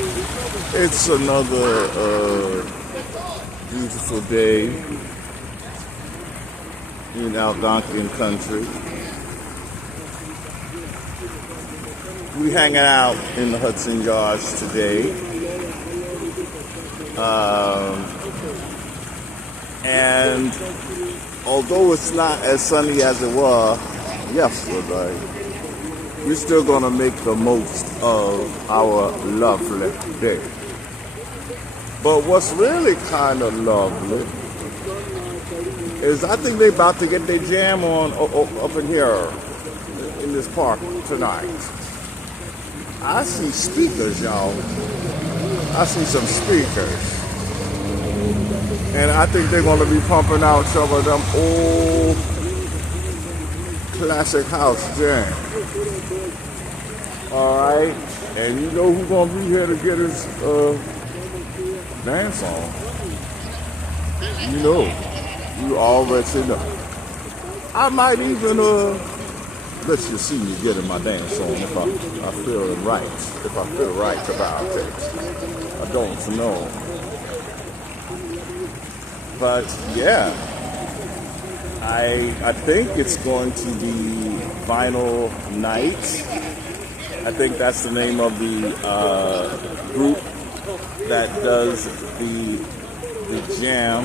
It's another beautiful day in Algonquian country. We hanging out in the Hudson Yards today. And although it's not as sunny as it was yesterday, we're still going to make the most of our lovely day. But what's really kind of lovely is I think they're about to get their jam on up in here in this park tonight. I see speakers, y'all. I see some speakers. And I think they're going to be pumping out some of them old classic house jam. All right? And you know who's going to be here to get his dance on? You know. You already know. I might even let you see me getting my dance on if I feel right. If I feel right about it. I don't know. But yeah, I think it's going to be Vinyl Night. I think that's the name of the group that does the jam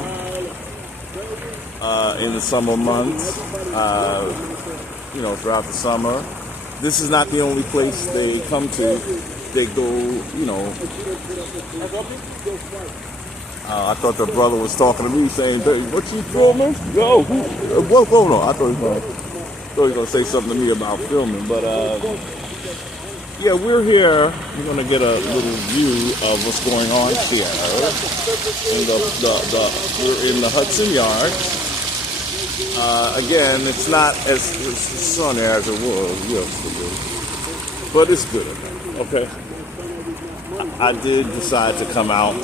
in the summer months. Throughout the summer. This is not the only place they come to. They go, I thought the brother was talking to me saying, what you filming? Yo, what's going on? I thought he was going to say something to me about filming. But, yeah, we're here. We're going to get a little view of what's going on here. We're in the Hudson Yards. Again, it's not as sunny as it was yesterday, but it's good. Okay, I did decide to come out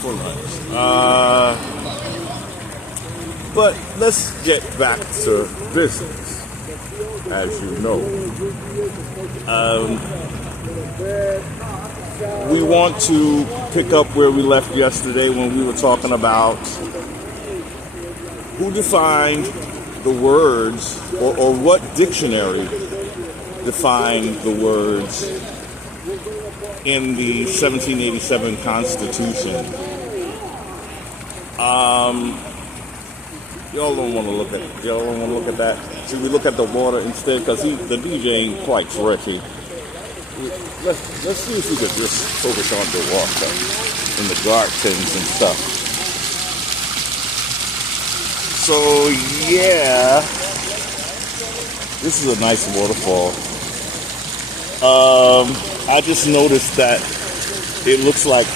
for lunch, but let's get back to business. As you know, we want to pick up where we left yesterday when we were talking about who defined the words, or what dictionary defined the words in the 1787 Constitution. Y'all don't want to look at it. Y'all don't want to look at that. Should we look at the water instead? Because the DJ ain't quite Cherokee. Let's see if we could just focus on the water in the gardens and stuff. So, yeah, this is a nice waterfall. I just noticed that it looks like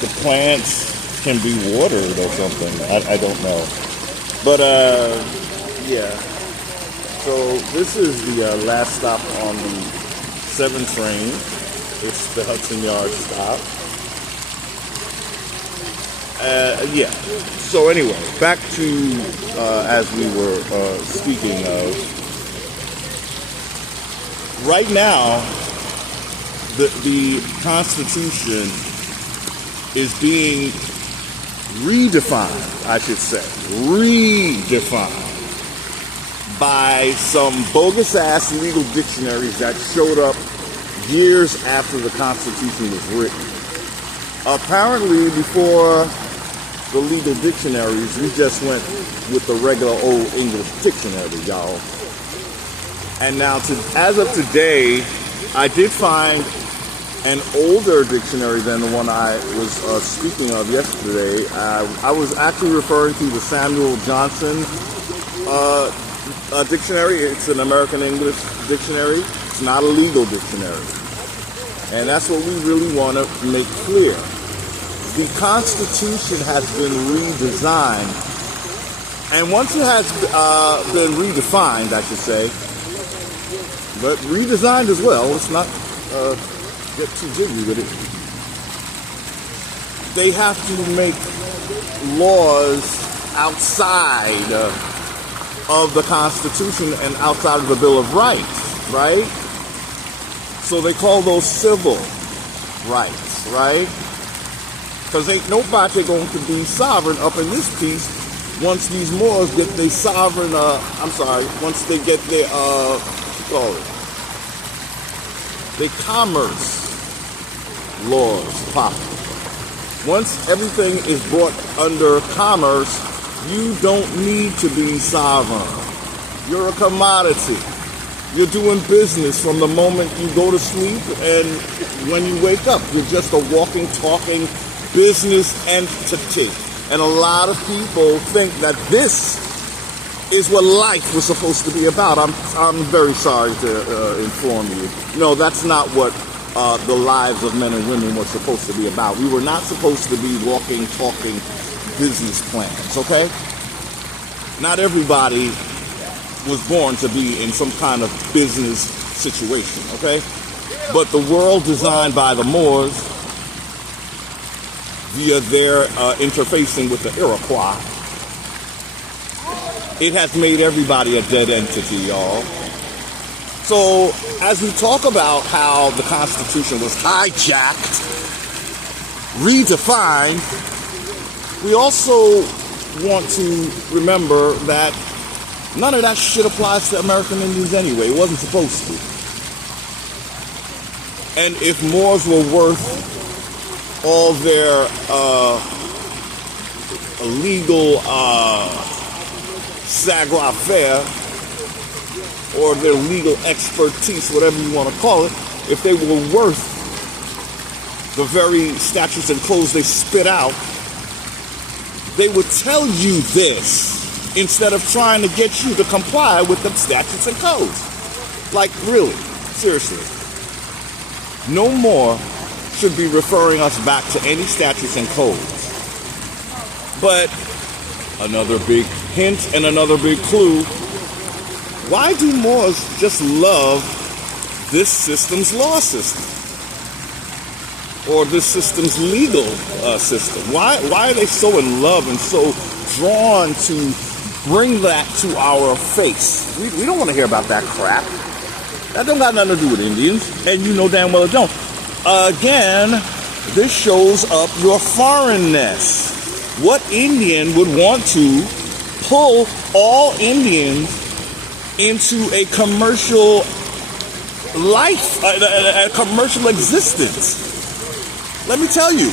the plants can be watered or something. I don't know. But, yeah. So, this is the last stop on the 7 train. It's the Hudson Yards stop. Yeah. So anyway, back to as we were speaking of. Right now, the Constitution is being redefined, I should say, by some bogus-ass legal dictionaries that showed up years after the Constitution was written. Apparently, before the legal dictionaries, we just went with the regular old English dictionary, y'all. And now, as of today, I did find an older dictionary than the one I was speaking of yesterday. I was actually referring to the Samuel Johnson dictionary. It's an American English dictionary. It's not a legal dictionary. And that's what we really want to make clear. The Constitution has been redesigned. And once it has been redefined, I should say, but redesigned as well, let's not get too jiggy with it. They have to make laws outside of the Constitution and outside of the Bill of Rights, right? So they call those civil. rights, right? Because ain't nobody going to be sovereign up in this piece once these Moors get their sovereign, once they get their, their commerce laws popping. Once everything is brought under commerce, you don't need to be sovereign. You're a commodity. You're doing business from the moment you go to sleep and when you wake up. You're just a walking, talking business entity. And a lot of people think that this is what life was supposed to be about. I'm very sorry to inform you. No, that's not what the lives of men and women were supposed to be about. We were not supposed to be walking, talking business plans, okay? Not everybody was born to be in some kind of business situation, okay? But the world designed by the Moors via their interfacing with the Iroquois, it has made everybody a dead entity, y'all. So as we talk about how the Constitution was hijacked, redefined, we also want to remember that none of that shit applies to American Indians anyway. It wasn't supposed to. And if Moors were worth all their illegal savoir-faire or their legal expertise, whatever you want to call it, if they were worth the very statutes and codes they spit out, they would tell you this instead of trying to get you to comply with the statutes and codes. Like, really, seriously. No more should be referring us back to any statutes and codes. But another big hint and another big clue. Why do Moors just love this system's law system? Or this system's legal system? Why are they so in love and so drawn to bring that to our face? We don't want to hear about that crap. That don't got nothing to do with Indians, and you know damn well it don't. Again, this shows up your foreignness. What Indian would want to pull all Indians into a commercial life, a commercial existence? Let me tell you,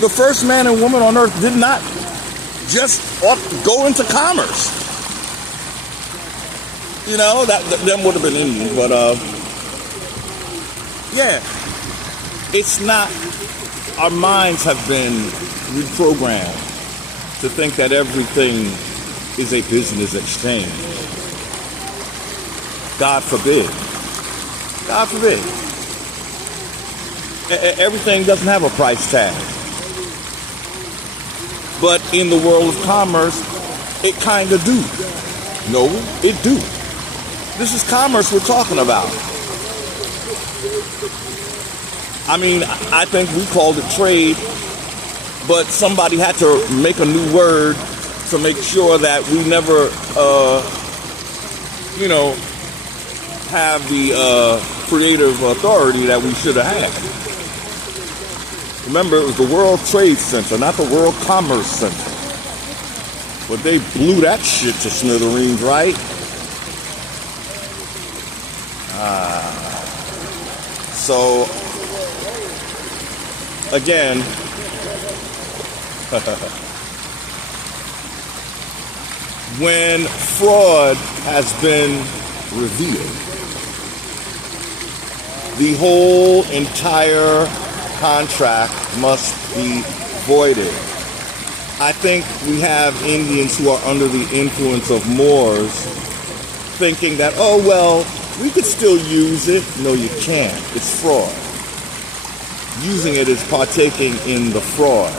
the first man and woman on earth did not just go into commerce. You know, them would have been Indians, but yeah, it's not. Our minds have been reprogrammed to think that everything is a business exchange. God forbid. God forbid. Everything doesn't have a price tag. But in the world of commerce, it kind of do. No, it do. This is commerce we're talking about. I mean, I think we called it trade, but somebody had to make a new word to make sure that we never, have the creative authority that we should have had. Remember, it was the World Trade Center, not the World Commerce Center. But they blew that shit to smithereens, right? So, again, when fraud has been revealed, the whole entire contract must be voided. I think we have Indians who are under the influence of Moors thinking that, oh, well, we could still use it. No, you can't. It's fraud. Using it is partaking in the fraud.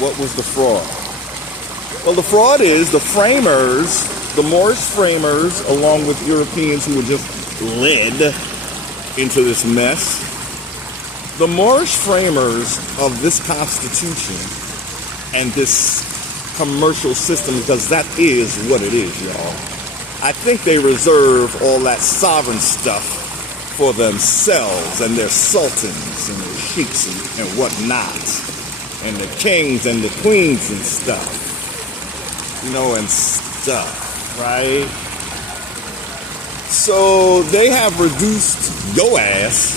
What was the fraud? Well, the fraud is the framers, the Moorish framers, along with Europeans who were just led into this mess. The Moorish framers of this Constitution and this commercial system, because that is what it is, y'all. I think they reserve all that sovereign stuff for themselves and their sultans and their sheiks and whatnot, and the kings and the queens and stuff, and stuff, right? So they have reduced your ass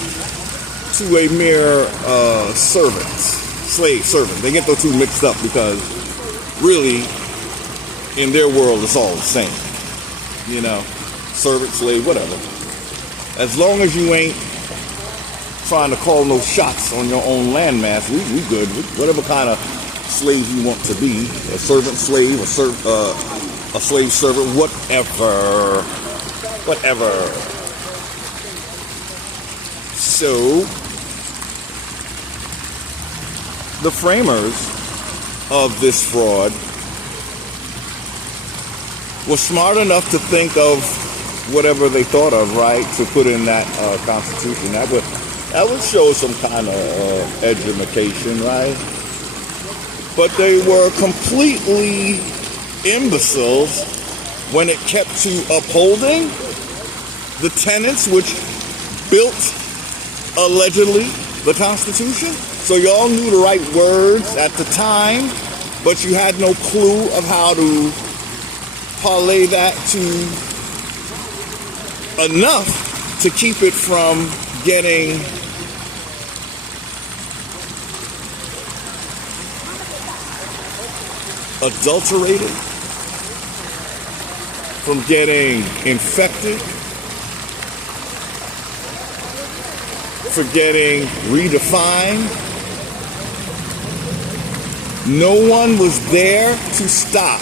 to a mere slave servant. They get those two mixed up because really, in their world, it's all the same. Servant, slave, whatever. As long as you ain't trying to call no shots on your own landmass, we good. Whatever kind of slave you want to be, a servant slave, a slave servant, whatever. So, the framers of this fraud were smart enough to think of whatever they thought of, right, to put in that Constitution. That would show some kind of education, right? But they were completely imbeciles when it kept to upholding the tenets which built, allegedly, the Constitution. So y'all knew the right words at the time, but you had no clue of how to parlay that to enough to keep it from getting adulterated, from getting infected, for getting redefined. No one was there to stop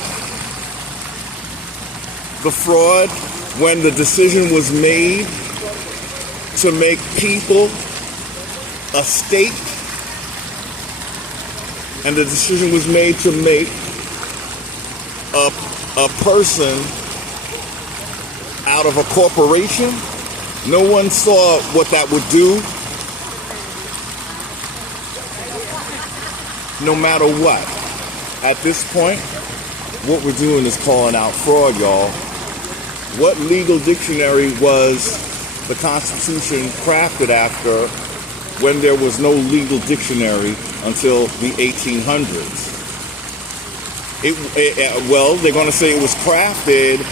the fraud when the decision was made to make people a state, and the decision was made to make a person out of a corporation. No one saw what that would do. No matter what. At this point, what we're doing is calling out fraud, y'all. What legal dictionary was the Constitution crafted after when there was no legal dictionary until the 1800s? Well, they're going to say it was crafted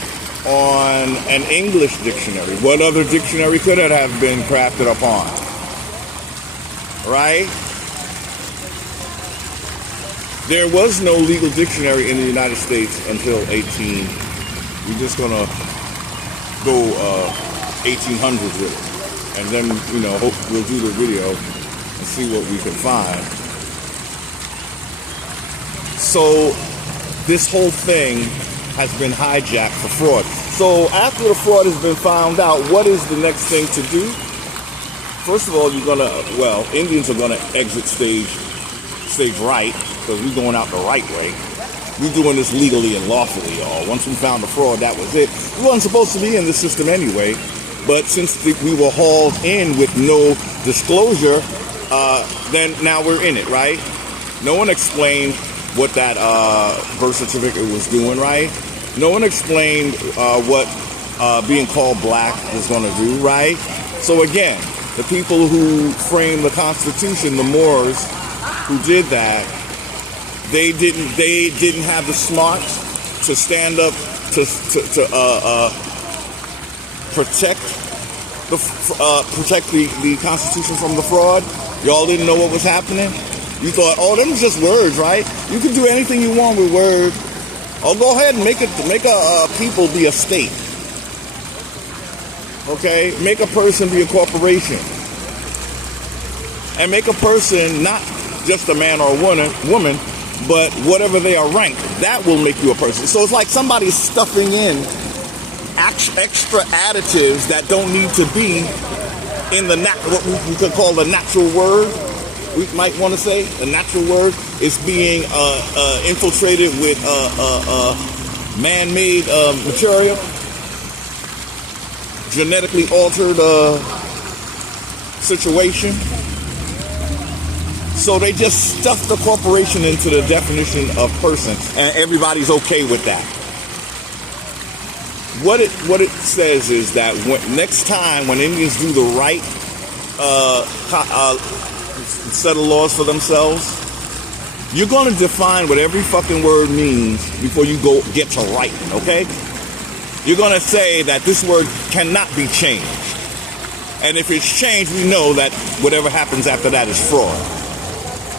on an English dictionary. What other dictionary could it have been crafted upon? Right? There was no legal dictionary in the United States until we're just going to go 1800s with it. And then, hope we'll do the video and see what we can find. So this whole thing has been hijacked for fraud. So after the fraud has been found out, what is the next thing to do? First of all, Indians are gonna exit stage right, because we're going out the right way. We're doing this legally and lawfully, y'all. Once we found the fraud, that was it. We wasn't supposed to be in the system anyway, but since we were hauled in with no disclosure, then now we're in it, right? No one explained what that birth certificate was doing, right? No one explained what being called black was going to do, right? So again, the people who framed the Constitution, the Moors who did that, they didn't have the smarts to stand up to protect the Constitution from the fraud. Y'all didn't know what was happening. You thought, oh, them was just words, right? You can do anything you want with words. Oh, go ahead and make a people be a state. Okay, make a person be a corporation, and make a person not just a man or a woman, but whatever they are ranked. That will make you a person. So it's like somebody's stuffing in extra additives that don't need to be in what we could call the natural word. We might want to say the natural word is being infiltrated with man-made material, genetically altered situation. So they just stuff the corporation into the definition of person, and everybody's okay with that. what it says is that next time when Indians do the right set of laws for themselves, you're going to define what every fucking word means before you go get to writing, okay? You're going to say that this word cannot be changed. And if it's changed, we know that whatever happens after that is fraud.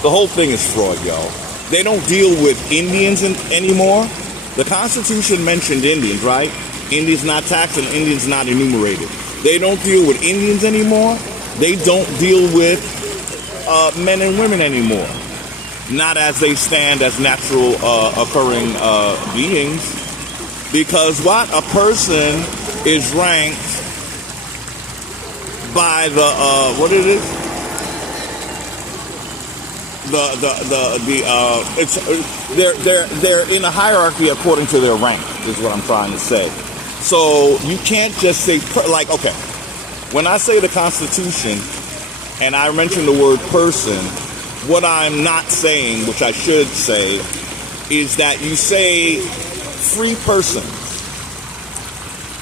The whole thing is fraud, y'all. They don't deal with Indians anymore. The Constitution mentioned Indians, right? Indians not taxed and Indians not enumerated. They don't deal with Indians anymore. They don't deal with men and women anymore. Not as they stand as natural occurring beings. Because what? A person is ranked by the, what it is? They're in a hierarchy according to their rank, is what I'm trying to say. So you can't just say, like, okay, when I say the Constitution and I mention the word person, what I'm not saying, which I should say, is that you say free persons.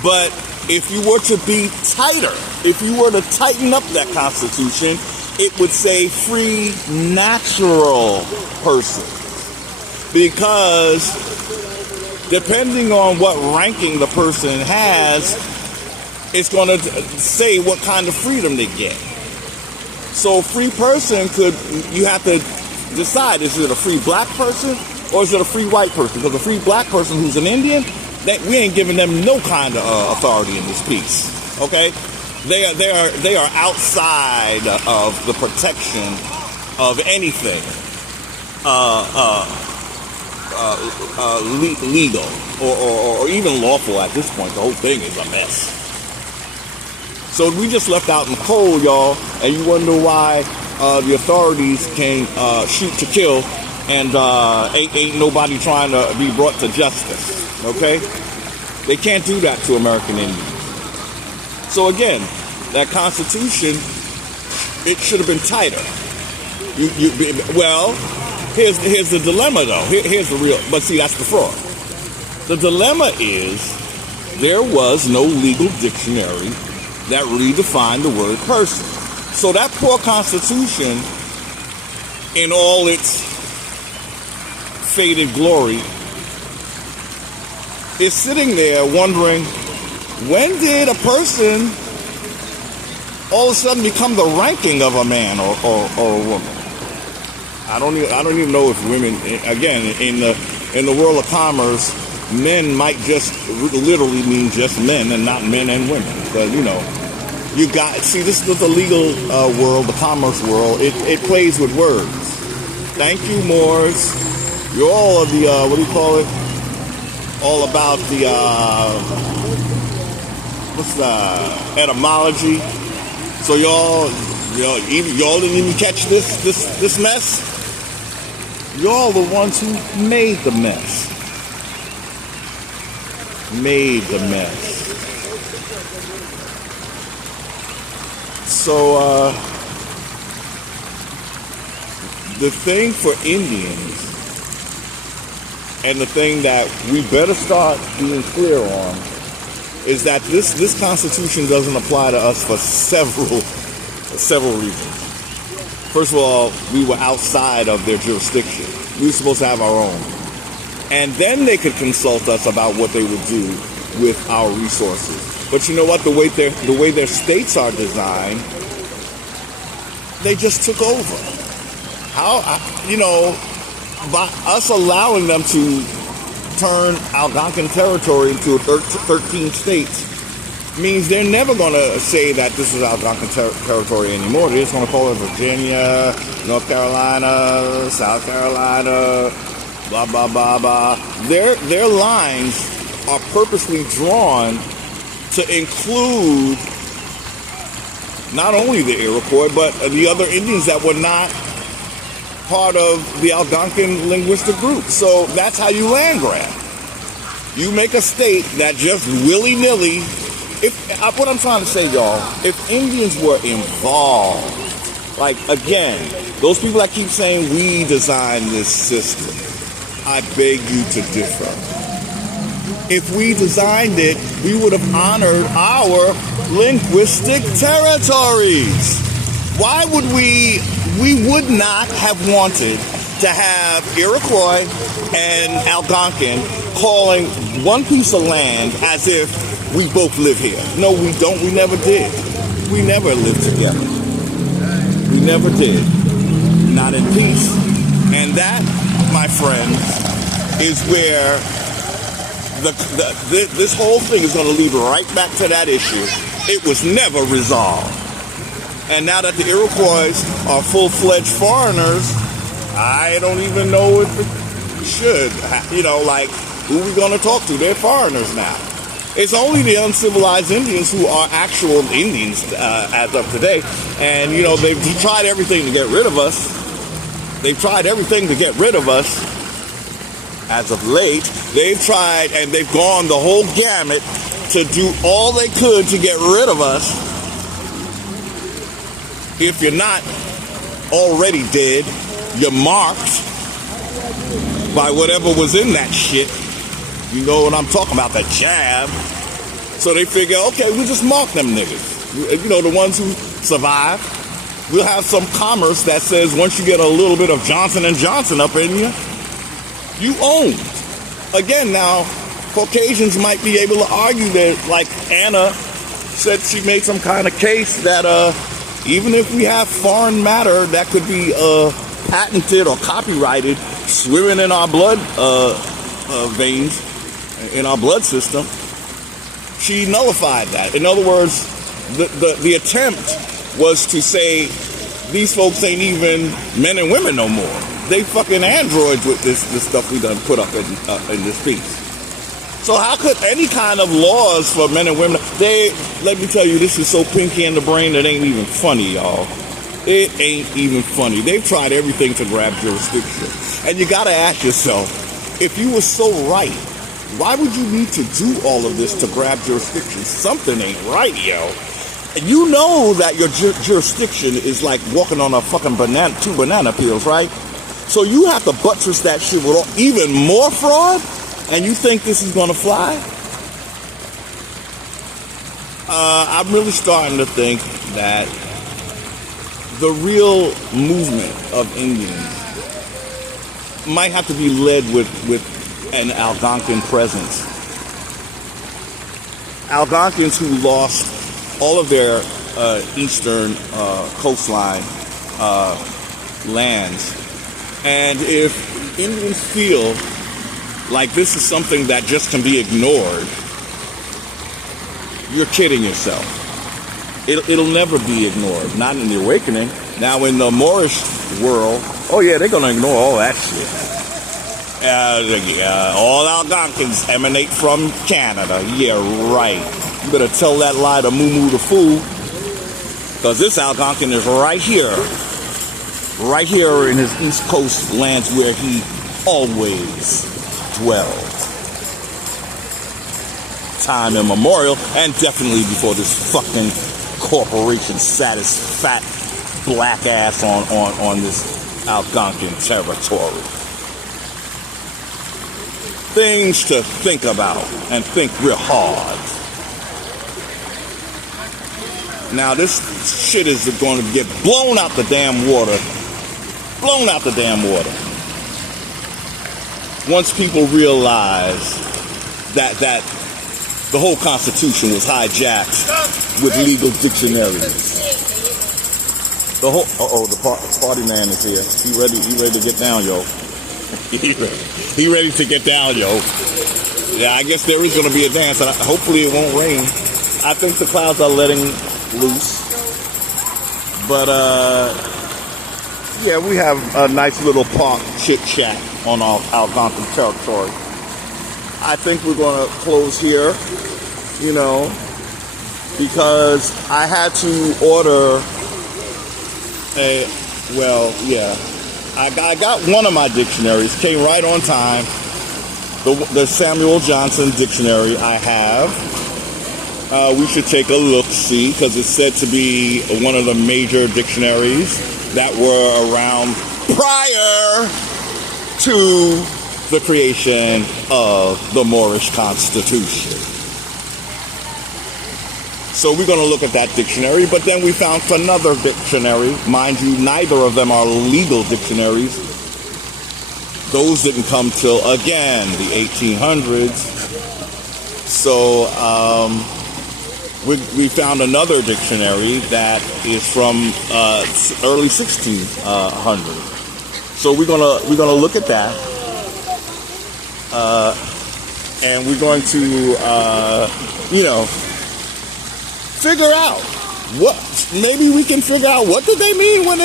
But if you were to be tighter, if you were to tighten up that Constitution, it would say free natural persons. Because depending on what ranking the person has, it's going to say what kind of freedom they get. So a free person you have to decide, is it a free black person or is it a free white person? Because a free black person who's an Indian, we ain't giving them no kind of authority in this piece. Okay? They are outside of the protection of anything legal or even lawful at this point. The whole thing is a mess. So we just left out in the cold, y'all, and you wonder why the authorities can shoot to kill and ain't nobody trying to be brought to justice. Okay? They can't do that to American Indians. So again, that Constitution, it should have been tighter. Well, here's the dilemma, though. Here's the real, but see, that's the fraud. The dilemma is there was no legal dictionary that redefined the word person. So that poor Constitution, in all its faded glory, is sitting there wondering, when did a person all of a sudden become the ranking of a man or a woman? I don't even know if women, again, in the world of commerce, men might just literally mean just men and not men and women. But this is the legal world, the commerce world. It plays with words. Thank you, Moors. You're all of the what do you call it? All about the what's the etymology. So y'all didn't even catch this mess. Y'all the ones who made the mess. So the thing for Indians, and the thing that we better start being clear on, is that this Constitution doesn't apply to us for several reasons. First of all, we were outside of their jurisdiction. We were supposed to have our own. And then they could consult us about what they would do with our resources. But you know what? The way their states are designed, they just took over. By us allowing them to turn Algonquin territory into 13 states means they're never going to say that this is Algonquin territory anymore. They're just going to call it Virginia, North Carolina, South Carolina, blah, blah, blah, blah. Their lines are purposely drawn to include not only the Iroquois, but the other Indians that were not part of the Algonquin linguistic group. So that's how you land grab. You make a state that just willy-nilly, what I'm trying to say, y'all, if Indians were involved, like, again, those people that keep saying we designed this system, I beg you to differ. If we designed it, we would have honored our linguistic territories. Why would we would not have wanted to have Iroquois and Algonquin calling one piece of land as if we both live here. No, we don't. We never did. We never lived together. We never did. Not in peace. And that, my friends, is where this whole thing is going to lead right back to that issue. It was never resolved. And now that the Iroquois are full-fledged foreigners, I don't even know if it should. Like, who are we going to talk to? They're foreigners now. It's only the uncivilized Indians who are actual Indians as of today. And, they've tried everything to get rid of us. They've tried everything to get rid of us as of late. They've tried and they've gone the whole gamut to do all they could to get rid of us. If you're not already dead, you're marked by whatever was in that shit. You know what I'm talking about, that jab. So they figure, okay, we'll just mark them niggas. The ones who survive. We'll have some commerce that says once you get a little bit of Johnson & Johnson up in you, you own. Again, now, Caucasians might be able to argue that, like Anna said, she made some kind of case that even if we have foreign matter that could be patented or copyrighted swimming in our blood veins, in our blood system, she nullified that. In other words, the attempt was to say these folks ain't even men and women no more. They fucking androids with this stuff we done put up in this piece. So how could any kind of laws for men and women? Let me tell you, this is so pinky in the brain it ain't even funny, y'all. It ain't even funny. They've tried everything to grab jurisdiction. And you gotta ask yourself, if you were so right, why would you need to do all of this to grab jurisdiction? Something ain't right, yo. And you know that your jurisdiction is like walking on a fucking two banana peels, right? So you have to buttress that shit with even more fraud? And you think this is going to fly? I'm really starting to think that the real movement of Indians might have to be led with an Algonquin presence. Algonquins who lost all of their eastern coastline lands. And if Indians feel like this is something that just can be ignored, you're kidding yourself. It'll never be ignored. Not in the awakening. Now in the Moorish world, oh yeah, they're gonna ignore all that shit. All Algonquins emanate from Canada. Yeah, right. You better tell that lie to Moo the fool, because this Algonquin is right here in his East Coast lands where he always dwelled. Time immemorial, and definitely before this fucking corporation sat his fat black ass on this Algonquin territory. Things to think about and think real hard. Now this shit is going to get blown out the damn water. Blown out the damn water. Once people realize that the whole Constitution was hijacked with legal dictionaries. The whole the party man is here. He ready to get down, yo. He ready to get down, yo. Yeah, I guess there is going to be a dance, and hopefully it won't rain. I think the clouds are letting loose. But yeah, we have a nice little park chit-chat on our Algonquin territory. I think we're going to close here, because I had to order I got one of my dictionaries, came right on time. The Samuel Johnson dictionary I have. We should take a look-see, because it's said to be one of the major dictionaries that were around prior to the creation of the Moorish Constitution. So we're going to look at that dictionary, but then we found another dictionary. Mind you, neither of them are legal dictionaries. Those didn't come till, again, the 1800s. So we found another dictionary that is from early 1600s. So we're gonna look at that, and we're going to figure out maybe we can figure out what did they mean what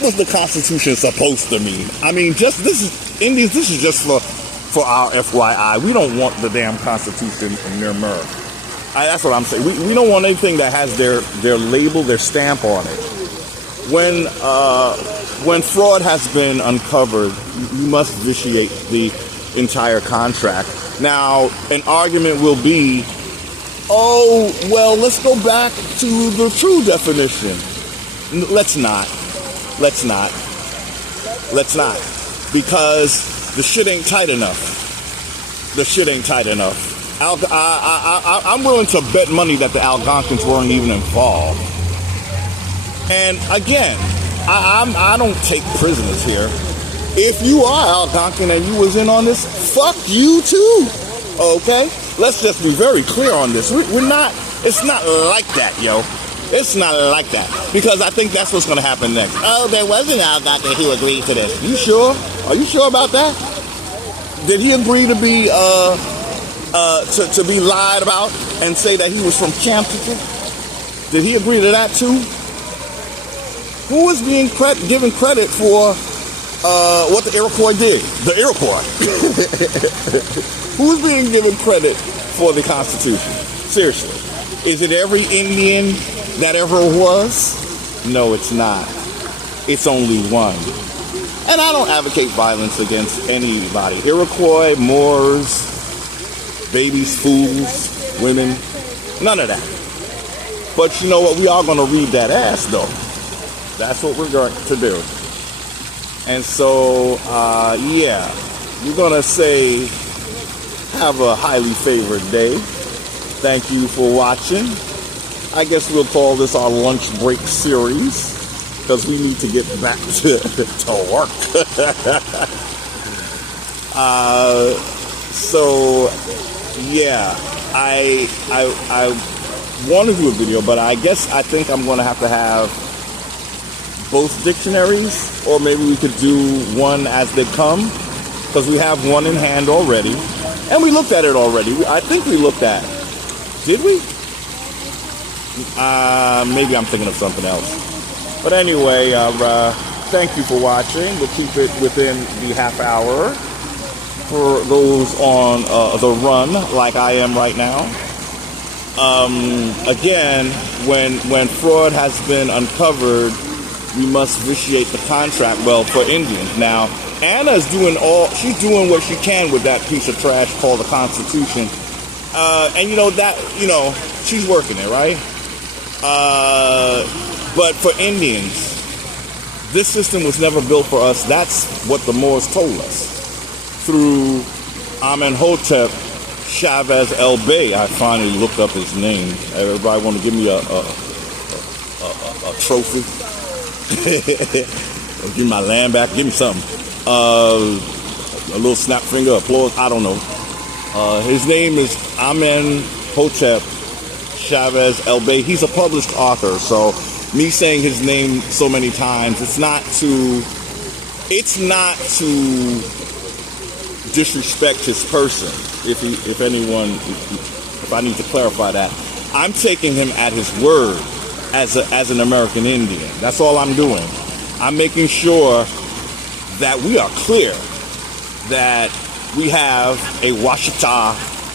was the Constitution supposed to mean? I mean, this is just for our FYI. We don't want the damn Constitution in their murder. That's what I'm saying. We don't want anything that has their label, their stamp on it. When fraud has been uncovered, you must vitiate the entire contract. Now, an argument will be, oh, well, let's go back to the true definition. Let's not. Because the shit ain't tight enough. I'm willing to bet money that the Algonquins weren't even involved. And again, I don't take prisoners here. If you are Algonquin and you was in on this, fuck you too. Okay? Let's just be very clear on this. It's not like that, yo. It's not like that. Because I think that's what's going to happen next. Oh, there was an Algonquin who agreed to this. You sure? Are you sure about that? Did he agree to be to be lied about and say that he was from Champton? Did he agree to that too? Who was being given credit for what the Iroquois did? The Iroquois. Who was being given credit for the Constitution? Seriously. Is it every Indian that ever was? No, it's not. It's only one. And I don't advocate violence against anybody. Iroquois, Moors, babies, fools, women, none of that. But you know what? We are going to read that ass, though. That's what we're going to do. And so, yeah, we're going to say, have a highly favored day. Thank you for watching. I guess we'll call this our lunch break series, because we need to get back to work. So, yeah, I want to do a video, but I think I'm going to have both dictionaries, or maybe we could do one as they come, because we have one in hand already, and we looked at it already. I think we looked at it. Did we? Maybe I'm thinking of something else. But anyway, thank you for watching. We'll keep it within the half hour for those on the run, like I am right now. Again, when fraud has been uncovered, we must vitiate the contract. Well, for Indians. Now, Anna's doing she's doing what she can with that piece of trash called the Constitution. And she's working it, right? But for Indians, this system was never built for us. That's what the Moors told us. Through Amun Hotep, Chavis El-Bey. I finally looked up his name. Everybody want to give me a trophy? Give me my land back. Give me something. A little snap finger, applause. I don't know. His name is Amun Hotep Chavis El-Bey. He's a published author, so me saying his name so many times, it's not to disrespect his person. If I need to clarify that, I'm taking him at his word as an American Indian. That's all I'm doing. I'm making sure that we are clear that we have a Washita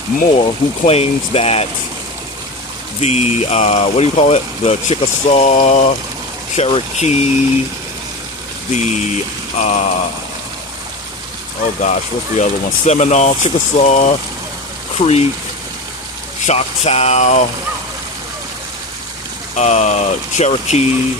Moor who claims that the, the Chickasaw, Cherokee, the, what's the other one? Seminole, Chickasaw, Creek, Choctaw, Cherokee,